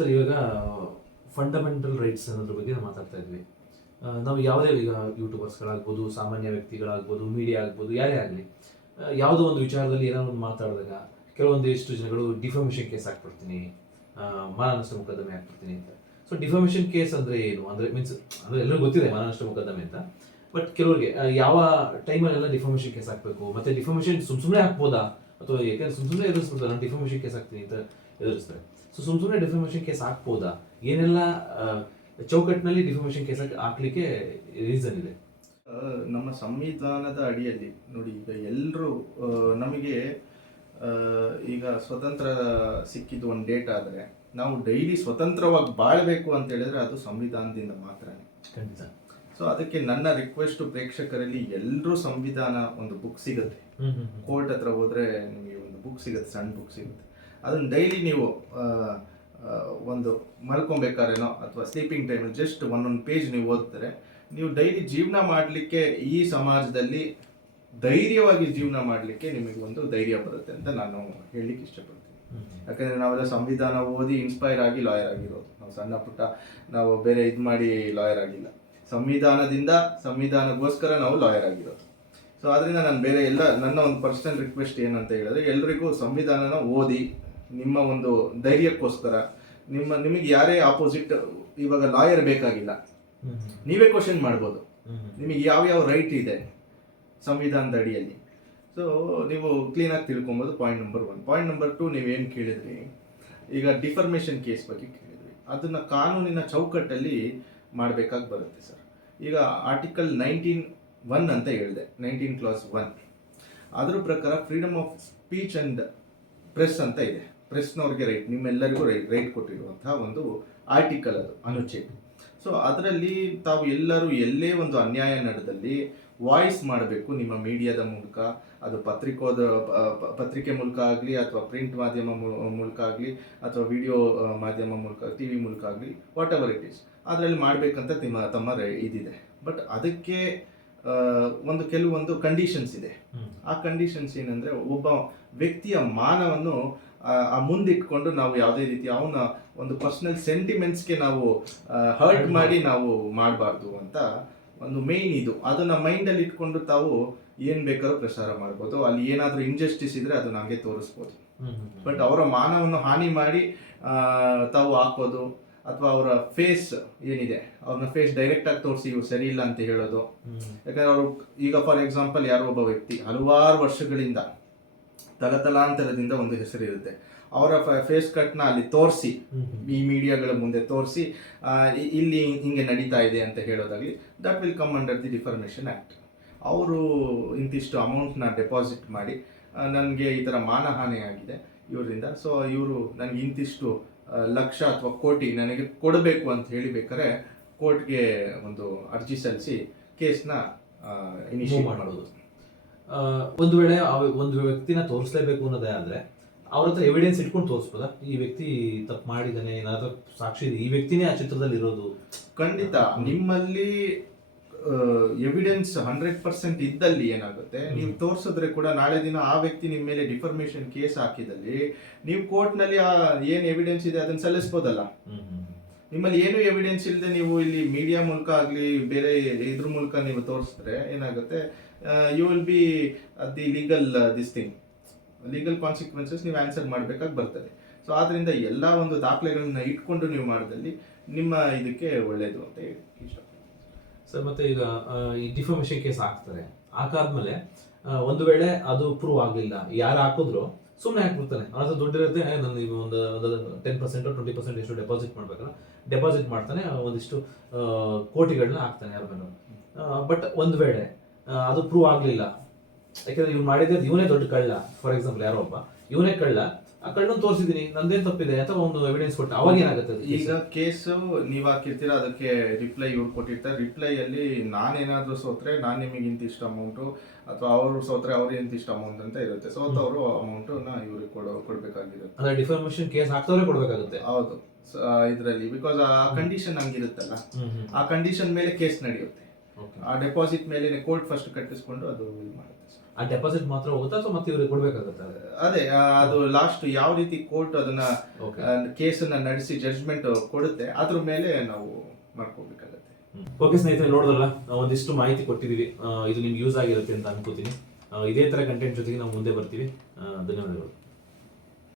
Sir ಇವಾಗ fundamental rights ಅನ್ನೋದ್ರ ಬಗ್ಗೆ ನಾವು ಮಾತಾಡ್ತಾ ಇದ್ವಿ. ನಾವು ಯಾವುದೇ ಈಗ ಯೂಟ್ಯೂಬರ್ಸ್ಗಳಾಗ್ಬೋದು, ಸಾಮಾನ್ಯ ವ್ಯಕ್ತಿಗಳಾಗ್ಬೋದು, ಮೀಡಿಯಾ ಆಗ್ಬೋದು, ಯಾರೇ ಆಗಲಿ ಯಾವುದೋ ಒಂದು ವಿಚಾರದಲ್ಲಿ ಏನೋ ಒಂದು ಮಾತಾಡಿದಾಗ ಕೆಲವೊಂದಿಷ್ಟು ಜನಗಳು ಡಿಫಾಮೇಷನ್ ಕೇಸ್ ಹಾಕ್ಬಿಡ್ತೀನಿ, ಮಾನನಷ್ಟ ಮೊಕದ್ದಮೆ ಹಾಕ್ಬಿಡ್ತೀನಿ ಅಂತ. ಸೊ ಡಿಫಾಮೇಷನ್ ಕೇಸ್ ಅಂದರೆ ಏನು ಅಂದರೆ ಮೀನ್ಸ್ ಅಂದರೆ ಎಲ್ಲರಿಗೂ ಗೊತ್ತಿದೆ ಮಾನನಷ್ಟ ಮೊಕದ್ದಮೆ ಅಂತ. ಬಟ್ ಕೆಲವರಿಗೆ ಯಾವ ಟೈಮಲ್ಲೆಲ್ಲ ಡಿಫಾಮೇಷನ್ ಕೇಸ್ ಹಾಕಬೇಕು, ಮತ್ತು ಡಿಫಾಮೇಷನ್ ಸುಮ್ಮನೆ ಹಾಕ್ಬೋದಾ, ಅಥವಾ ಯಾಕೆಂದ್ರೆ ಸುಮ್ಮನೆ ಎದುರಿಸ್ಬಿಡ್ತಾರೆ, ನಾನು ಡಿಫಾಮೇಷನ್ ಕೇಸ್ ಹಾಕ್ತೀನಿ ಅಂತ ಎದುರಿಸ್ತಾರೆ. ಸೊ ಸುಮ್ಮನೆ ಡಿಫಾಮೇಷನ್ ಕೇಸ್ ಹಾಕ್ಬೋದಾ, ಏನೆಲ್ಲ ಚೌಕಟ್ಟಿನಲ್ಲಿ ಡಿಫಾಮೇಷನ್ ಕೇಸ್ ಹಾಕ್ಲಿಕ್ಕೆ ರೀಸನ್ ಇದೆ? ನಮ್ಮ ಸಂವಿಧಾನದ ಅಡಿಯಲ್ಲಿ ನೋಡಿ, ಈಗ ಎಲ್ಲರೂ ನಮಗೆ ಈಗ ಸ್ವತಂತ್ರ ಸಿಕ್ಕಿದ್ದು ಒಂದು ಡೇಟ್ ಆದರೆ ನಾವು ಡೈಲಿ ಸ್ವತಂತ್ರವಾಗಿ ಬಾಳಬೇಕು ಅಂತ ಹೇಳಿದ್ರೆ ಅದು ಸಂವಿಧಾನದಿಂದ ಮಾತ್ರನೇ. ಖಂಡಿತ. ಸೊ ಅದಕ್ಕೆ ನನ್ನ ರಿಕ್ವೆಸ್ಟ್ ಪ್ರೇಕ್ಷಕರಲ್ಲಿ ಎಲ್ಲರೂ ಸಂವಿಧಾನ ಒಂದು ಬುಕ್ ಸಿಗುತ್ತೆ, ಕೋರ್ಟ್ ಹತ್ರ ಹೋದ್ರೆ ನಿಮಗೆ ಒಂದು ಬುಕ್ ಸಿಗುತ್ತೆ, ಸಣ್ಣ ಬುಕ್ ಸಿಗುತ್ತೆ. ಅದನ್ನು ಡೈಲಿ ನೀವು ಒಂದು ಮಲ್ಕೊಬೇಕಾದ್ರೇನೋ ಅಥವಾ ಸ್ಲೀಪಿಂಗ್ ಟೈಮಲ್ಲಿ ಜಸ್ಟ್ ಒಂದೊಂದು ಪೇಜ್ ನೀವು ಓದ್ತಾರೆ, ನೀವು ಡೈಲಿ ಜೀವನ ಮಾಡಲಿಕ್ಕೆ ಈ ಸಮಾಜದಲ್ಲಿ ಧೈರ್ಯವಾಗಿ ಜೀವನ ಮಾಡಲಿಕ್ಕೆ ನಿಮಗೆ ಒಂದು ಧೈರ್ಯ ಬರುತ್ತೆ ಅಂತ ನಾನು ಹೇಳಲಿಕ್ಕೆ ಇಷ್ಟಪಡ್ತೀನಿ. ಯಾಕಂದರೆ ನಾವೆಲ್ಲ ಸಂವಿಧಾನ ಓದಿ ಇನ್ಸ್ಪೈರ್ ಆಗಿ ಲಾಯರ್ ಆಗಿರೋದು, ನಾವು ಸಣ್ಣ ಪುಟ್ಟ ನಾವು ಬೇರೆ ಇದು ಮಾಡಿ ಲಾಯರ್ ಆಗಿಲ್ಲ, ಸಂವಿಧಾನಗೋಸ್ಕರ ನಾವು ಲಾಯರ್ ಆಗಿರೋದು. ಸೊ ಅದರಿಂದ ನಾನು ಬೇರೆ ಎಲ್ಲ ನನ್ನ ಒಂದು ಪರ್ಸನಲ್ ರಿಕ್ವೆಸ್ಟ್ ಏನಂತ ಹೇಳಿದ್ರೆ, ಎಲ್ರಿಗೂ ಸಂವಿಧಾನನ ಓದಿ ನಿಮ್ಮ ಒಂದು ಧೈರ್ಯಕ್ಕೋಸ್ಕರ. ನಿಮಗೆ ಯಾರೇ ಆಪೋಸಿಟ್ ಇವಾಗ ಲಾಯರ್ ಬೇಕಾಗಿಲ್ಲ, ನೀವೇ ಕ್ವಶನ್ ಮಾಡ್ಬೋದು, ನಿಮಗೆ ಯಾವ ರೈಟ್ ಇದೆ ಸಂವಿಧಾನದ ಅಡಿಯಲ್ಲಿ. ಸೊ ನೀವು ಕ್ಲೀನಾಗಿ ತಿಳ್ಕೊಬೋದು. Point number 1. ಪಾಯಿಂಟ್ ನಂಬರ್ 2, ನೀವೇನು ಕೇಳಿದ್ರಿ, ಈಗ ಡಿಫರ್ಮೇಷನ್ ಕೇಸ್ ಬಗ್ಗೆ ಕೇಳಿದ್ರಿ, ಅದನ್ನು ಕಾನೂನಿನ ಚೌಕಟ್ಟಲ್ಲಿ ಮಾಡಬೇಕಾಗಿ ಬರುತ್ತೆ ಸರ್. ಈಗ ಆರ್ಟಿಕಲ್ 19(1) ಅಂತ ಹೇಳಿದೆ, 19 Clause 1. ಅದ್ರ ಪ್ರಕಾರ freedom of speech and press ಅಂತ ಇದೆ. ಪ್ರೆಸ್ನವ್ರಿಗೆ ರೈಟ್, ನಿಮ್ಮೆಲ್ಲರಿಗೂ ರೈಟ್ ಕೊಟ್ಟಿರುವಂತಹ ಒಂದು ಆರ್ಟಿಕಲ್, ಅದು ಅನುಚ್ಛೇದ. ಸೊ ಅದರಲ್ಲಿ ತಾವು ಎಲ್ಲರೂ ಎಲ್ಲೇ ಒಂದು ಅನ್ಯಾಯ ನಡೆದಲ್ಲಿ ವಾಯ್ಸ್ ಮಾಡಬೇಕು, ನಿಮ್ಮ ಮೀಡಿಯಾದ ಮೂಲಕ, ಅದು ಪತ್ರಿಕೆ ಮೂಲಕ ಆಗಲಿ ಅಥವಾ ಪ್ರಿಂಟ್ ಮಾಧ್ಯಮ ಮೂಲಕ ಆಗಲಿ ಅಥವಾ ವಿಡಿಯೋ ಮಾಧ್ಯಮ ಮೂಲಕ, ಟಿ ವಿ ಮೂಲಕ ಆಗಲಿ, ವಾಟ್ ಎವರ್ ಇಟ್ ಈಸ್, ಅದರಲ್ಲಿ ಮಾಡಬೇಕಂತ ತಮ್ಮ ಇದಿದೆ. ಬಟ್ ಅದಕ್ಕೆ ಕೆಲವೊಂದು ಕಂಡೀಷನ್ಸ್ ಇದೆ. ಆ ಕಂಡೀಷನ್ಸ್ ಏನಂದರೆ, ಒಬ್ಬ ವ್ಯಕ್ತಿಯ ಮಾನವನ್ನು ಮುಂದಿಟ್ಕೊಂಡು ನಾವು ಯಾವುದೇ ರೀತಿ ಅವನ ಒಂದು ಪರ್ಸನಲ್ ಸೆಂಟಿಮೆಂಟ್ಸ್ಗೆ ನಾವು ಹರ್ಟ್ ಮಾಡಿ ನಾವು ಮಾಡಬಾರ್ದು ಅಂತ ಒಂದು ಮೇಯ್ನ್ ಇದು. ಅದನ್ನು ಮೈಂಡಲ್ಲಿ ಇಟ್ಕೊಂಡು ತಾವು ಏನು ಬೇಕಾದ್ರೂ ಪ್ರಚಾರ ಮಾಡ್ಬೋದು. ಅಲ್ಲಿ ಏನಾದರೂ ಇನ್ಜಸ್ಟಿಸ್ ಇದ್ದರೆ ಅದು ನಮಗೆ ತೋರಿಸ್ಬೋದು. ಬಟ್ ಅವರ ಮಾನವನ್ನು ಹಾನಿ ಮಾಡಿ ತಾವು ಹಾಕೋದು, ಅಥವಾ ಅವರ ಫೇಸ್ ಏನಿದೆ ಅವ್ರನ್ನ ಫೇಸ್ ಡೈರೆಕ್ಟಾಗಿ ತೋರಿಸಿ ಇವ್ರು ಸರಿ ಇಲ್ಲ ಅಂತ ಹೇಳೋದು. ಯಾಕಂದರೆ ಅವರು ಈಗ ಫಾರ್ ಎಕ್ಸಾಂಪಲ್ ಯಾರೋ ಒಬ್ಬ ವ್ಯಕ್ತಿ ಹಲವಾರು ವರ್ಷಗಳಿಂದ ತಲತಲಾಂತರದಿಂದ ಒಂದು ಹೆಸರಿರುತ್ತೆ, ಅವರ ಫೇಸ್ ಕಟ್ನ ಅಲ್ಲಿ ತೋರಿಸಿ, ಈ ಮೀಡಿಯಾಗಳ ಮುಂದೆ ತೋರಿಸಿ ಇಲ್ಲಿ ಹಿಂಗೆ ನಡೀತಾ ಇದೆ ಅಂತ ಹೇಳೋದಾಗಲಿ, that will come under the defamation act. ಅವರು ಇಂತಿಷ್ಟು ಅಮೌಂಟ್ನ ಡೆಪಾಸಿಟ್ ಮಾಡಿ ನನಗೆ ಈ ಥರ ಮಾನಹಾನಿ ಆಗಿದೆ ಇವರಿಂದ, ಸೊ ಇವರು ನನಗೆ ಇಂತಿಷ್ಟು ಲಕ್ಷ ಅಥವಾ ಕೋಟಿ ನನಗೆ ಕೊಡಬೇಕು ಅಂತ ಹೇಳಿಬೇಕಾದ್ರೆ ಕೋರ್ಟ್ಗೆ ಒಂದು ಅರ್ಜಿ ಸಲ್ಲಿಸಿ ಕೇಸ್ನ ಇನಿಷಿಯೇಟ್ ಮಾಡೋದು. ಒಂದು ವೇಳೆ ಒಂದು ವ್ಯಕ್ತಿನ ತೋರಿಸಲೇಬೇಕು ಅನ್ನೋದೇ ಆದರೆ ಅವ್ರ ಹತ್ರ ಎವಿಡೆನ್ಸ್ ಇಟ್ಕೊಂಡು ತೋರಿಸ್ಬೋದಾ, ಈ ವ್ಯಕ್ತಿ ತಪ್ಪು ಮಾಡಿದ್ದಾನೆ, ಏನಾದರೂ ಸಾಕ್ಷಿ ಇದೆ, ಈ ವ್ಯಕ್ತಿನೇ ಆ ಚಿತ್ರದಲ್ಲಿ ಇರೋದು? ಖಂಡಿತ. ನಿಮ್ಮಲ್ಲಿ ಎವಿಡೆನ್ಸ್ 100% ಇದ್ದಲ್ಲಿ ಏನಾಗುತ್ತೆ, ನೀವು ತೋರಿಸಿದ್ರೆ ಕೂಡ ನಾಳೆ ದಿನ ಆ ವ್ಯಕ್ತಿ ನಿಮ್ಮ ಮೇಲೆ ಡಿಫರ್ಮೇಷನ್ ಕೇಸ್ ಹಾಕಿದಲ್ಲಿ ನೀವು ಕೋರ್ಟ್ನಲ್ಲಿ ಏನು ಎವಿಡೆನ್ಸ್ ಇದೆ ಅದನ್ನು ಸಲ್ಲಿಸ್ಬೋದಲ್ಲ. ನಿಮ್ಮಲ್ಲಿ ಏನು ಎವಿಡೆನ್ಸ್ ಇಲ್ಲದೆ ನೀವು ಇಲ್ಲಿ ಮೀಡಿಯಾ ಮೂಲಕ ಆಗಲಿ ಬೇರೆ ಇದ್ರ ಮೂಲಕ ನೀವು ತೋರಿಸಿದ್ರೆ ಏನಾಗುತ್ತೆ, you will be the legal consequences ನೀವು ಆನ್ಸರ್ ಮಾಡಬೇಕಾಗಿ ಬರ್ತದೆ. ಸೊ ಆದ್ದರಿಂದ ಎಲ್ಲ ಒಂದು ದಾಖಲೆಗಳನ್ನ ಇಟ್ಕೊಂಡು ನೀವು ಮಾಡಿದಲ್ಲಿ ನಿಮ್ಮ ಇದಕ್ಕೆ ಒಳ್ಳೆಯದು ಅಂತ ಹೇಳಿ ಇಷ್ಟ ಸರ್. ಮತ್ತು ಈಗ ಈ ಡಿಫಾಮೇಷನ್ ಕೇಸ್ ಹಾಕ್ತಾರೆ, ಹಾಕಾದ್ಮೇಲೆ ಒಂದು ವೇಳೆ ಅದು ಪ್ರೂವ್ ಆಗಲಿಲ್ಲ, ಯಾರು ಹಾಕಿದ್ರು ಸುಮ್ಮನೆ ಹಾಕ್ಬಿಡ್ತಾನೆ, ಅವನ ಹತ್ರ ದುಡ್ಡಿರುತ್ತೆ, ನಾನು ಈಗ ಒಂದು 10% 20% ಎಷ್ಟು ಡೆಪಾಸಿಟ್ ಮಾಡ್ಬೇಕಲ್ಲ, ಡೆಪಾಸಿಟ್ ಮಾಡ್ತಾನೆ, ಒಂದಿಷ್ಟು ಕೋಟಿಗಳನ್ನ ಹಾಕ್ತಾನೆ ಯಾರ ಮೇಲೆ. ಬಟ್ ಒಂದು ವೇಳೆ ಅದು ಪ್ರೂವ್ ಆಗಲಿಲ್ಲ, ಯಾಕೆಂದ್ರೆ ಇವ್ನು ಮಾಡಿದ್ರೆ ಇವನೇ ದೊಡ್ಡ ಕಳ್ಳ, ಫಾರ್ ಎಕ್ಸಾಂಪಲ್ ಯಾರೋ ಒಬ್ಬ ಇವನೇ ಕಳ್ಳ, ಆ ಕಳ್ಳನ್ನು ತೋರಿಸಿದೀನಿ, ನಂದೇನು ತಪ್ಪಿದೆ ಅಂತ ಒಂದು ಎವಿಡೆನ್ಸ್ ಕೊಟ್ಟು ಅವಾಗ ಏನಾಗುತ್ತೆ? ಈಗ ಕೇಸು ನೀವು ಹಾಕಿರ್ತೀರ, ಅದಕ್ಕೆ ರಿಪ್ಲೈ ಇವ್ರು ಕೊಟ್ಟಿರ್ತಾರೆ. ರಿಪ್ಲೈಯಲ್ಲಿ ನಾನೇನಾದರೂ ಸೋತ್ರೆ ನಾನು ನಿಮಗೆ ಇಂತಿಷ್ಟು ಅಮೌಂಟು, ಅಥವಾ ಅವರು ಸೋತ್ರೆ ಅವ್ರಿಗೆ ಇಂತಿಷ್ಟು ಅಮೌಂಟ್ ಅಂತ ಇರುತ್ತೆ. ಸೋತವರು ಅಮೌಂಟನ್ನ ಇವ್ರಿಗೆ ಕೊಡಬೇಕಾಗಿರುತ್ತೆ. ಅಂದರೆ ಡಿಫಾಮೇಷನ್ ಕೇಸ್ ಹಾಕ್ತವ್ರೆ ಕೊಡಬೇಕಾಗುತ್ತೆ. ಹೌದು, ಇದರಲ್ಲಿ ಬಿಕಾಸ್ ಆ ಕಂಡೀಷನ್ ಹಂಗಿರುತ್ತಲ್ಲ, ಆ ಕಂಡೀಷನ್ ಮೇಲೆ ಕೇಸ್ ನಡೆಯುತ್ತೆ. ಆ ಡೆಪಾಸಿಟ್ ಮೇಲೆ ಕೋರ್ಟ್ ಫಸ್ಟ್ ಕಟ್ಟಿಸ್ಕೊಂಡು ಅದು ಇದು ಮಾಡುತ್ತೆ. ಆ ಡೆಪಾಸಿಟ್ ಮಾತ್ರ ಹೋಗುತ್ತಾ ಅಥವಾ ಮತ್ತೆ ಇವ್ರಿಗೆ ಕೊಡ್ಬೇಕಾಗತ್ತಾ? ಅದೇ ಅದು ಲಾಸ್ಟ್ ಯಾವ ರೀತಿ ಕೋರ್ಟ್ ಅದನ್ನ ಓಕೆ. ಕೇಸನ್ನ ನಡೆಸಿ ಜಡ್ಜ್ಮೆಂಟ್ ಕೊಡುತ್ತೆ ಅದ್ರ ಮೇಲೆ ನಾವು ಮಾಡ್ಕೋಬೇಕಾಗತ್ತೆ. ಓಕೆ ಸ್ನೇಹಿತರೆ, ನೋಡಿದ್ರಲ್ಲ, ನಾವು ಒಂದಿಷ್ಟು ಮಾಹಿತಿ ಕೊಟ್ಟಿದ್ದೀವಿ. ಇದು ನಿಮ್ಗೆ ಯೂಸ್ ಆಗಿರುತ್ತೆ ಅಂತ ಅನ್ಕೋತೀನಿ. ಇದೇ ಥರ ಕಂಟೆಂಟ್ ಜೊತೆಗೆ ನಾವು ಮುಂದೆ ಬರ್ತೀವಿ. ಧನ್ಯವಾದಗಳು.